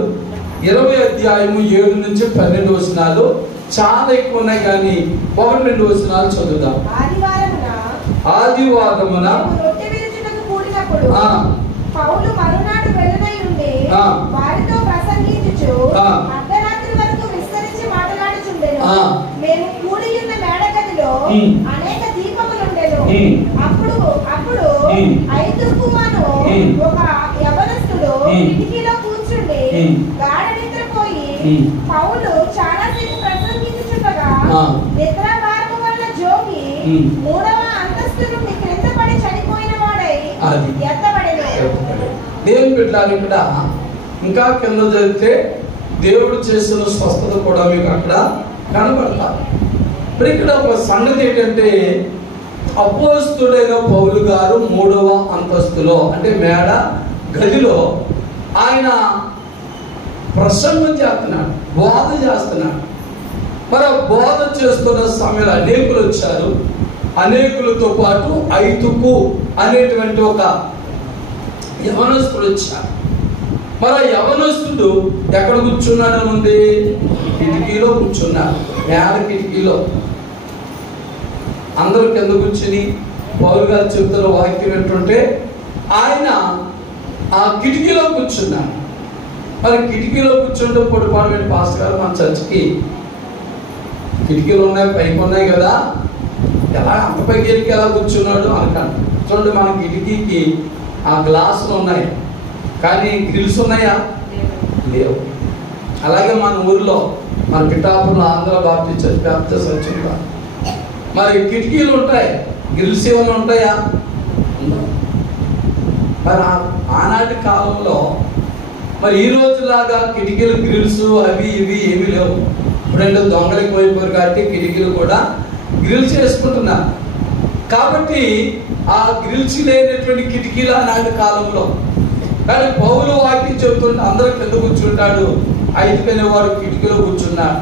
20వ అధ్యాయము 7 నుంచి 12 వచనాలు. చాలా ఎక్కువ ఉన్నాయి కానీ 1-2 వచనాలు చదువుదాం. ఆదివారమున పౌలు మరునాడు వెలునై ఉండి వారితో ప్రసంగించుచు అర్ధరాత్రి వరకు విస్తరించి మాట్లాడుచుండెను. మేము కూడి ఉన్న మేడగదిలో అనేక దీపములుండెను. అప్పుడు ఐదుగుమను ఒక యవనస్తుడు కిటికీలో కూర్చుండి గాఢ నిద్రపోయి పౌలు చాలాసేపు ప్రసంగించుచుండగా నిద్రాభారము వల్ల జోగి 3వ అంతస్తు నుండి క్రింద పడి చనిపోయిన వాడై ఎత్తబడెను. దేవుని బిడ్డలారా, ఇక్కడ ఇంకా కింద జరిగితే దేవుడు చేస్తున్న స్వస్థత కూడా మీకు అక్కడ కనబడతారు. మరి ఇక్కడ ఒక సంగతి ఏంటంటే, అపోస్తుడైన పౌలు గారు 3వ అంతస్తులో అంటే మేడ గదిలో ఆయన ప్రసంగం చేస్తున్నాడు, బోధ చేస్తున్నాడు. మరి బోధ చేస్తున్న సమయంలో అనేకులు వచ్చారు. అనేకులతో పాటు ఐతుకు అనేటువంటి ఒక యవనస్తుడు వచ్చారు. మరి యవనస్తుడు ఎక్కడ కూర్చున్నాడు ఉంది? కిటికీలో కూర్చున్నాడు. మేడ కిటికీలో అందరూ కింద కూర్చుని పౌలు గారు చెప్తున్న వాక్యం ఏంటంటే ఆయన ఆ కిటికీలో కూర్చున్నాడు. మరి కిటికీలో కూర్చుంటే పొడిపాడు పాస్టర్ గారు మన చర్చికి కిటికీలు ఉన్నాయి, పైకి ఉన్నాయి కదా, ఎలా అంత పైకి వెళ్ళి ఎలా కూర్చున్నాడు అనకండి. చూడండి, మన కిటికీకి ఆ గ్లాసులు ఉన్నాయి కానీ గ్రిల్స్ ఉన్నాయా? లేవు. అలాగే మన ఊరిలో మన పిఠాపురంలో ఆంధ్ర బాప్టిస్ట్ చర్చ్ పెద్ద చర్చ్, మరి కిటికీలు ఉంటాయి, గ్రిల్స్ ఏమైనా ఉంటాయా? మరి ఆనాటి కాలంలో మరి ఈ రోజులాగా కిటికీలు గ్రిల్స్ అవి ఇవి ఏమీ లేవు. ఇప్పుడంటే దొంగలకి పోయిపోయారు కాబట్టి కిటికీలు కూడా గ్రిల్స్ వేసుకుంటున్నారు. కాబట్టి ఆ గ్రిల్స్ లేనటువంటి కిటికీలు ఆనాటి కాలంలో. కానీ పౌలు వాక్యం చెబుతుంటే అందరూ కింద కూర్చుంటాడు, ఐదుకనే వాడు కిటికీలో కూర్చున్నాడు.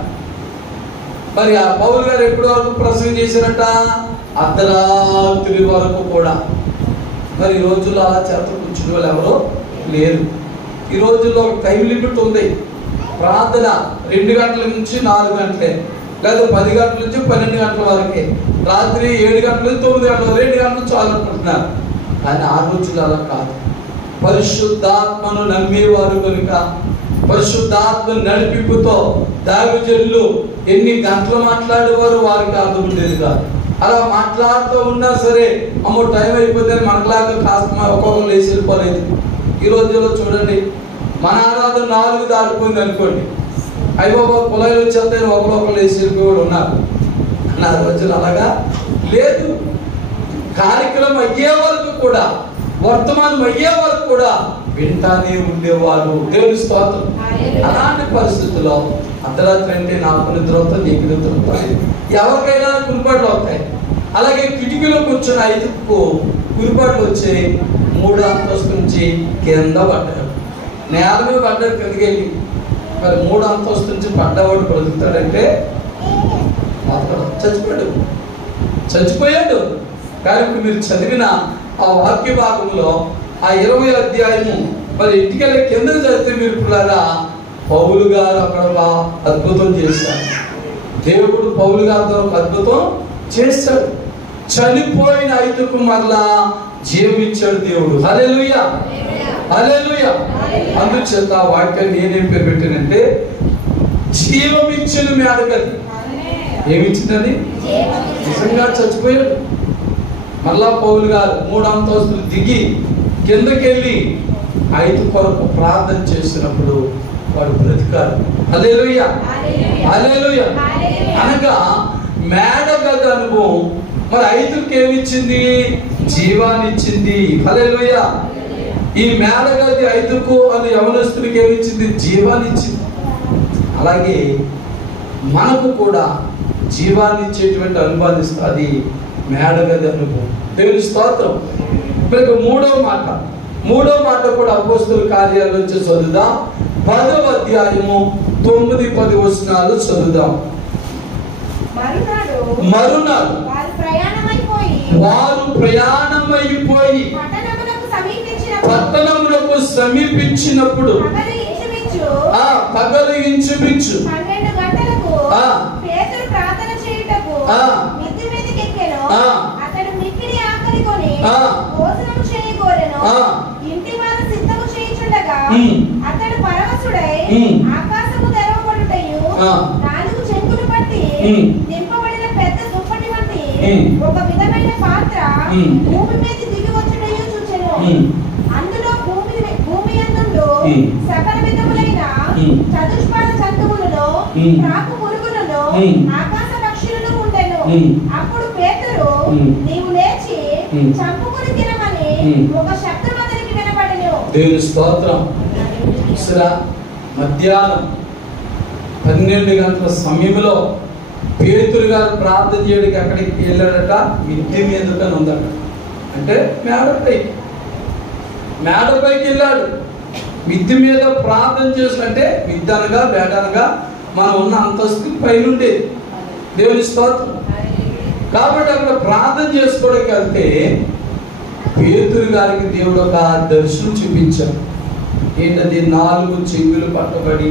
మరి ఆ పౌలు గారు ఎప్పటి వరకు ప్రసంగం చేశారట? అర్ధరాత్రి వరకు కూడా. మరి ఈ రోజుల్లో అలా చేత కూర్చునే వాళ్ళు ఎవరో లేరు. ఈ రోజుల్లో టైం లిమిట్ ఉంది. ప్రార్థన 2 గంటల నుంచి 4 గంటలే, లేదా 10 గంటల నుంచి 12 గంటల వరకే, రాత్రి 7 గంటల నుంచి 9 గంటలు, 2 గంటలు చాలు అనుకుంటున్నారు. కానీ ఆ రోజులు అలా కాదు. పరిశుద్ధాత్మను నమ్మేవారు కనుక పరిశుద్ధాత్మ నడిపింపుతో దైవజనులు ఎన్ని గంటలు మాట్లాడేవారు వారికి అర్థం ఉండేది కాదు. అలా మాట్లాడుతూ ఉన్నా సరే అమ్మో టైం అయిపోతే మనలాగా కాస్త ఒక్కొక్కరు లేచి వెళ్ళిపోలేదు. ఈ రోజుల్లో చూడండి, మన ఆరాధన 4 దాటిపోయింది అనుకోండి, అయ్యబాబా కులాయిలు వచ్చేస్తే ఒకరు లేచి వెళ్ళిపోయి ఉన్నారు. నా రోజులు అలాగా లేదు. కార్యక్రమం అయ్యే వరకు కూడా, వర్తమానం అయ్యే వరకు కూడా వింటానే ఉండేవారు. దేవుని స్తోత్రం. అలాంటి పరిస్థితుల్లో అర్ధరాత్రి అంటే నాకు నిద్ర అవుతుంది, నీకు నిద్ర అవుతుంది, ఎవరికైనా కురిపాట్లు అవుతాయి. అలాగే కిటికీలో కూర్చొని 5కు కురిపాట్లు వచ్చి 3వ అంతస్తు నుంచి కింద పడ్డాడు. నేల మీద పడ్డాడు కిందకి వెళ్ళి. మరి 3వ అంతస్తు నుంచి పడ్డవాడు బ్రతుకుతాడంటే చచ్చిపోయాడు. కానీ ఇప్పుడు మీరు చదివిన ఆ వాక్య భాగంలో ఆ 20వ అధ్యాయము మరి ఇంటికెళ్ళి కింద చదివితే మీరు పిల్లరా పౌలు గారు అక్కడ అద్భుతం చేశారు. దేవుడు పౌలు గారితో ఒక అద్భుతం చేశాడు. చనిపోయిన 5కు మరలా జీవం ఇచ్చాడు దేవుడు. హల్లెలూయా, హల్లెలూయా. అందుచేత ఆ వాక్యాన్ని నేనేం పేరు పెట్టానంటే జీవం ఇచ్చిన మేడగది. ఏమిచ్చిందని? నిజంగా చచ్చిపోయాడు. మళ్ళా పౌలు గారు 3వ అంతస్తులు దిగి కిందకెళ్ళి 5 కొరకు ప్రార్థన చేసినప్పుడు వాడు బ్రతికారు. హల్లెలూయా, హల్లెలూయా. అనగా మేడగది అనుభవం మరి 5కి ఏమిచ్చింది? జీవాన్ని ఇచ్చింది. హల్లెలూయా. ఈ మేడగది 5కు అని యవనస్తుడికి ఏమిచ్చింది? జీవాన్ని ఇచ్చింది. అలాగే మనకు కూడా జీవాన్ని ఇచ్చేటువంటి అనుభవాన్ని ఇస్తుంది మేడగది అనుభవం. దేవుని స్తోత్రం. మరి మూడో మాట కూడా అపోస్తలుల కార్యాల నుంచి చదువుదాం. 10వ అధ్యాయము 9-10 వచనాలు చదువుదాం. మరునాడు వారు ప్రయాణమైపోయి పట్టణమునకు సమీపించినప్పుడు పగలు ఇంచుమించు 12 గంటలకు పేతురు ప్రార్థన చేయుటకు మిద్ది మీదకి ఎక్కెను. అతడు మిక్కిలి ఆకలికొని భోజనము చేయగోరెను. ఇంటి వారు సిద్ధము చేయుచుండగా అతడు పరవశుడై ఆకాశము తెరవబడుటయు 4 చెంగులు పట్టి నింపబడిన పెద్ద దుప్పటి వంటి ఒక విధమైన పాత్ర భూమి మీద దిగి వచ్చుటయు చూచెను. అందులో భూమి యందుండు సకల విధములైన చతుష్పాద జంతువులలో ప్రాకు పురుగులలో ఆకాశ పక్షులను ఉండెను. అప్పుడు పేతురు నీవు లేచి చంపుకుని తినమని ఒక శబ్దం అతనికి వినపడెను. దేవుని స్తోత్రం. మధ్యాహ్నం 12 గంటల సమయంలో పేతురు గారు ప్రార్థన చేయడానికి అక్కడికి వెళ్ళాడట. మిద్దె మీదకని ఉందట. అంటే మేడపైకి వెళ్ళాడు. మిద్దె మీద ప్రార్థన చేసినట్టే మిద్దె అనగా బేట అనగా మనం ఉన్న అంతస్తు పైనుండే. దేవుని స్తోత్రం. కాబట్టి అక్కడ ప్రార్థన చేసుకోవడానికి వెళ్తే పేతురు గారికి దేవుడు ఒక దర్శనం చూపించాడు. ఏంటది? 4 చెంగులు పట్టబడి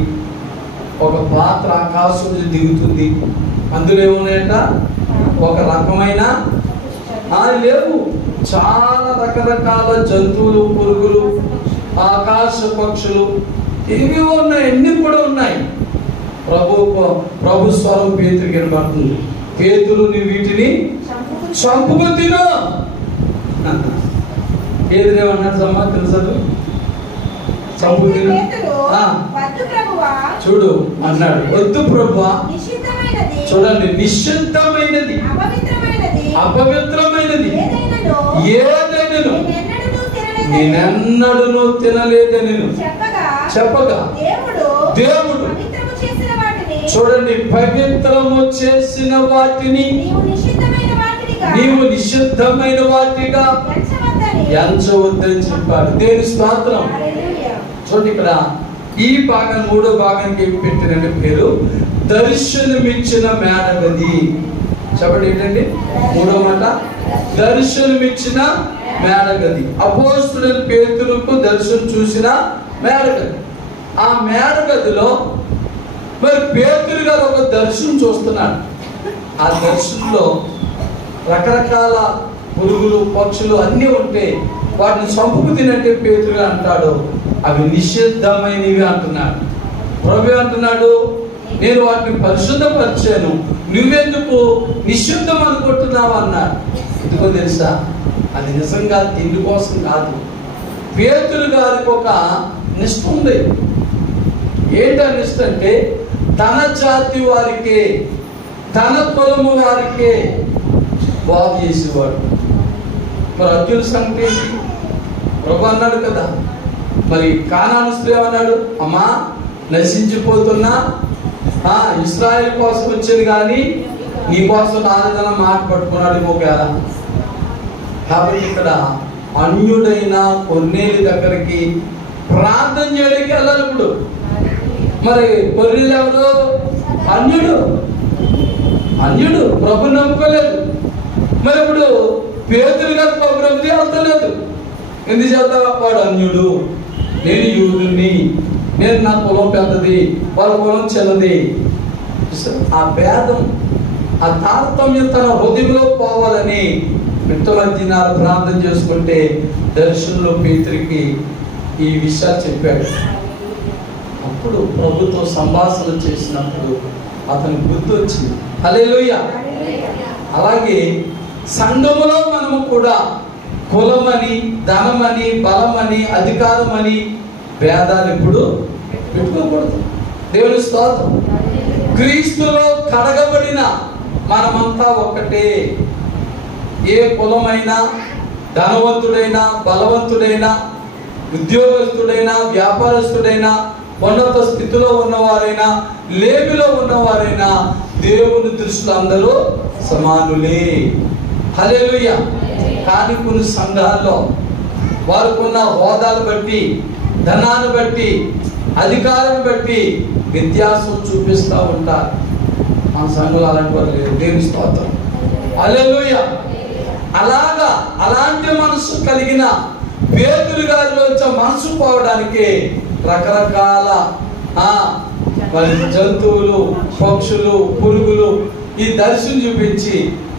ఒక పాత్ర ఆకాశం నుంచి దిగుతుంది. అందులో ఏమున్నాయంట? ఒక రకమైన లేవు, చాలా రకరకాల జంతువులు, పురుగులు, ఆకాశ పక్షులు ఇవి ఉన్నాయి. అన్ని కూడా ఉన్నాయి. ప్రభు స్వరం పేతురు కనబడుతుంది. పేతురు నీ వీటిని చంపుకు తిను. ఏమన్నాడు అమ్మా? తెలుసా? చంపు తిను. చూడు అన్నాడు. వద్దు ప్రభువా. చూడండి, నిషిద్ధమైనది అపవిత్రమైనది ఏదైనా నేనెన్నడూ తినలేదని చెప్పగా దేవుడు చూడండి, పవిత్రము చేసిన వాటిని నీవు నిషిద్ధమైన వాటిగా ఎంచవద్దని చెప్పాడు. దేవుని స్తోత్రం. చూడండి, ఇక్కడ ఈ భాగం 3వ భాగానికి ఏమి పెట్టినంటే పేరు దర్శనమిచ్చిన మేడగది. చెప్పండి ఏంటండి 3వ మాట? దర్శనమిచ్చిన మేడగది. అపోస్తలుడైన పేతురుకు దర్శనం చూసిన మేడగది. ఆ మేడగదిలో మరి పేతురు గారు ఒక దర్శనం చూస్తున్నాడు. ఆ దర్శనంలో రకరకాల పురుగులు, పక్షులు అన్నీ ఉంటే వాటిని చంపుకు తినంటే పేతురు అంటాడు అవి నిషిద్ధమైనవి అంటున్నాడు. ప్రభు అంటున్నాడు, నేను వాటిని పరిశుద్ధపరిచాను, నువ్వెందుకు నిషిద్ధం అనుకుంటున్నావు అన్నాడు. ఎందుకో తెలుసా? అది నిజంగా తిండి కోసం కాదు. పేతురు గారికి ఒక నిష్ఠ ఉంది. ఏంటా నిష్ఠ అంటే తన జాతి వారికే, తన కులము వారికే బాగు చేసేవాడు. మరి అర్జున సంగతి ప్రభు అన్నాడు కదా, మరి కానాను స్త్రీ అన్నాడు, అమ్మా నశించిపోతున్నా ఇశ్రాయేల్ కోసం వచ్చేది కానీ నీ కోసం రాలేదన్న మాట పట్టుకున్నాడు ఇంకొక. కాబట్టి ఇక్కడ అన్యుడైన కొర్నేలి దగ్గరికి ప్రార్థన చేయడానికి వెళ్ళాలి. ఇప్పుడు మరి కొర్నేలి ఎవరు? అన్యుడు ప్రభు నమ్ముకోలేదు. మరి ఇప్పుడు పేతురు గారు ప్రభు నమ్మితే వెళ్తలేదు. ఎందుచేత? వాడు అన్యుడు, నేను యూదుని, నేను నా కులం పెద్దది, వాళ్ళ కులం చిన్నది. ఆ భేదం, ఆ తారతమ్యం తన హృదయంలో పోవాలని విత్తమధ్యనాలు ప్రార్థన చేసుకుంటే దర్శనంలో పేతురికి ఈ విషయాలు చెప్పాడు. అప్పుడు ప్రభుతో సంభాషణ చేసినప్పుడు అతనికి గుర్తు వచ్చింది. హల్లెలూయా. అలాగే సంఘములో మనము కూడా కులమని, ధనమని, బలమని, అధికారమని భేదాలు ఇప్పుడు పెట్టుకోకూడదు. దేవుని స్తోత్రం. క్రీస్తులో కడగబడిన మనమంతా ఒక్కటే. ఏ కులమైనా, ధనవంతుడైనా, బలవంతుడైనా, ఉద్యోగస్తుడైనా, వ్యాపారస్తుడైనా, ఉన్నత స్థితిలో ఉన్నవారైనా లేమిలో ఉన్నవారైనా దేవుని దృష్టిలో అందరూ సమానులే. హల్లెలూయా. కానీ కొన్ని సంఘాల్లో వారికున్న హోదాలు బట్టి, ధనాన్ని బట్టి, అధికారం బట్టి వ్యత్యాసం చూపిస్తూ ఉంటారు. మన సంఘంలో అలాంటి వారు లేదు. దేవుని స్తోత్రం. హల్లెలూయా. అలాంటి మనసు కలిగిన పేతురు గారిలోంచి మనసు పోవడానికి రకరకాల జంతువులు, పక్షులు, పురుగులు ఈ దర్శనం చూపించి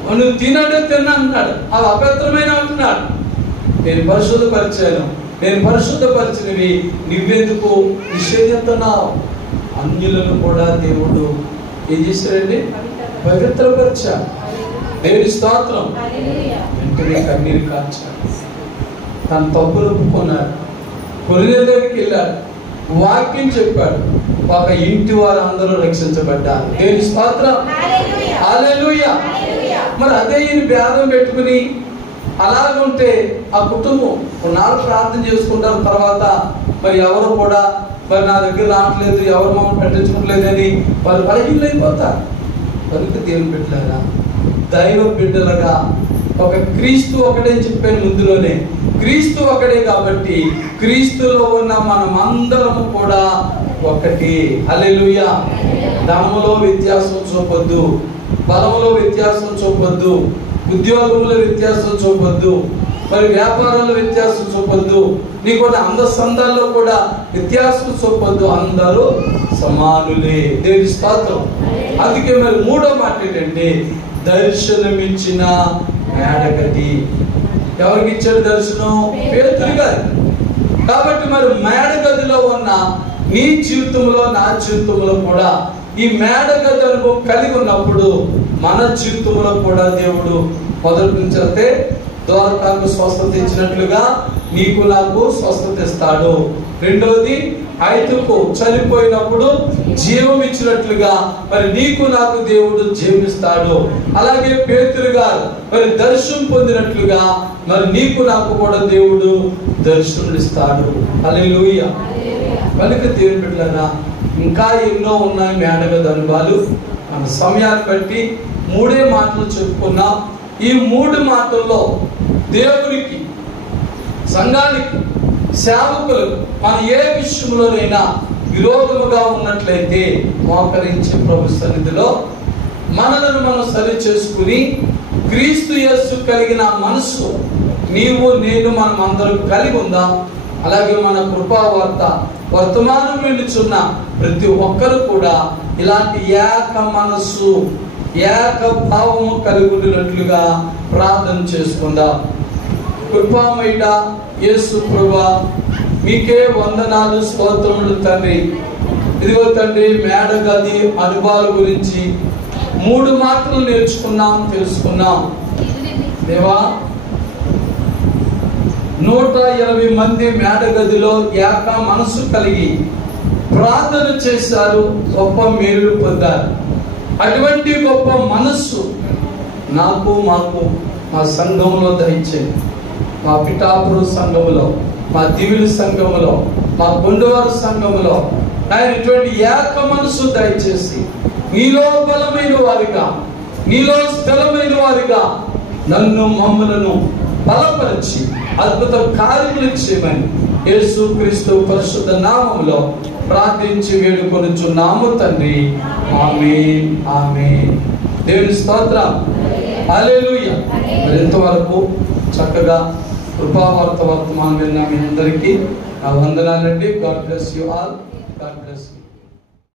నువ్వు తినంటే తిన్నా అంటున్నాడు. అవి అపవిత్రమైన అంటున్నాడు. నేను పరిశుద్ధపరిచాను, నేను పరిశుద్ధపరిచినవి నువ్వెందుకు నిషేధిస్తున్నావు? అన్యులను కూడా దేవుడు ఏం చేశాడండి? పవిత్రపరిచాడు. దేవుని స్తోత్రం. వెంటనే కన్నీరు కార్చాడు, తన తప్పులు ఒప్పుకున్నాడు, కొర్నేలు దగ్గరికి వెళ్ళాడు, వాక్యం చెప్పాడు. ఒక ఇంటి వారు అందరూ రక్షించబడ్డారు. దేవుని స్తోత్రం. హల్లెలూయా. మరి అదే ఈయన భేదం పెట్టుకుని అలాగుంటే ఆ కుటుంబం కొన్నాళ్ళు ప్రార్థన చేసుకుంటారు. తర్వాత మరి ఎవరు కూడా మరి నా దగ్గర రావట్లేదు, ఎవరు మమ్మల్ని పట్టించుకోవట్లేదని వాళ్ళు బలహీనైపోతారు. కనుక దేవుని బిడ్డలారా, దైవ బిడ్డలుగా ఒక క్రీస్తు ఒకటే చెప్పాను ముందులోనే, క్రీస్తు ఒకటే కాబట్టి క్రీస్తులో ఉన్న మనమందరము కూడా ఒకటి. హల్లెలూయా. ధనములో వ్యత్యాసం చూపొద్దు, బలములో వ్యత్యాసం చూపొద్దు, ఉద్యోగంలో వ్యత్యాసం చూపొద్దు, మరి వ్యాపారంలో వ్యత్యాసం చూపొద్దు, నీకు అందసందాల్లో కూడా వ్యత్యాసం చూపొద్దు. అందరూ సమానులే. దేవుని స్తోత్రం. అందుకే మరి మూడో మాట ఏంటంటే దర్శనమిచ్చిన మేడగది. ఎవరికి ఇచ్చాడు దర్శనం? పేతురు గారు. కాబట్టి మరి మేడగదిలో ఉన్న నీ జీవితంలో, నా జీవితంలో కూడా ఈ మేడగది అనుభవం కలిగి ఉన్నప్పుడు మన జీవితంలో కూడా దేవుడు మొదటి నుంచి అయితే దోరకాకు స్వస్థత ఇచ్చినట్లుగా నీకు నాకు స్వస్థత ఇస్తాడు. రెండోది ఐదుకు చనిపోయినప్పుడు జీవం ఇచ్చినట్లుగా మరి నీకు నాకు దేవుడు జీవిస్తాడు. అలాగే పేతురు గారు మరి దర్శనం పొందినట్లుగా మరి నీకు నాకు కూడా దేవుడు దర్శనం ఇస్తాడు. హల్లెలూయా. కనుక దేవుని బిడ్డలారా, ఇంకా ఎన్నో ఉన్నాయి మేడగది అనుభవాలు. మన సమయాన్ని బట్టి మూడే మాటలు చెప్పుకున్నాం. ఈ మూడు మాటల్లో దేవునికి, సంఘానికి, సేవకులకు మన ఏ విషయంలోనైనా విరోధముగా ఉన్నట్లయితే మోకరించి ప్రభు సన్నిధిలో మనలను మనం సరి చేసుకుని క్రీస్తు యేసు కలిగిన మనసు నీవు నేను మనం అందరం కలిగి ఉందాం. అలాగే మన కృపావార్త వర్తమానం వెళ్ళుచున్న ప్రతి ఒక్కరు కూడా ఇలాంటి ఏక మనస్సు, ఏక భావము కలిగి ఉండినట్లుగా ప్రార్థన చేసుకుందాం. కృపామయుడ యేసు ప్రభువా, మీకే వందనాలు, స్తోత్రములు తండ్రి. ఇదిగో తండ్రి, మేడగది అనుభవాల గురించి మూడు మాటలు నేర్చుకున్నాం, తెలుసుకున్నాం. దేవా, 120 మంది మేడగదిలో ఏక మనసు కలిగి ప్రార్థన చేశారు, గొప్ప మేలు పొందారు. అటువంటి గొప్ప మనస్సు నాకు, మాకు, మా సంఘంలో దయచేయండి. మా పిఠాపురం సంఘములో, మా దివిలి సంఘములో, మా కొండవారు సంఘములో ఆయన ఇటువంటి ఏక మనసు దయచేసి నీలో బలమైన వారిగా, నీలో స్థిరమైన వారిగా నన్ను, మమ్మలను బలపరిచి అద్భుత కార్యములు చేయమని యేసు క్రీస్తు పరిశుద్ధ నామములో ప్రార్థించి వేడుకొనుచున్నాము తండ్రి. ఆమేన్, ఆమేన్. దేవుని స్తోత్రం. హల్లెలూయా. మరి ఇంతవరకు చక్కగా కృపావార్త వర్తమానం విన్న మీ అందరికీ నా వందనాలండి. God bless you all. God bless.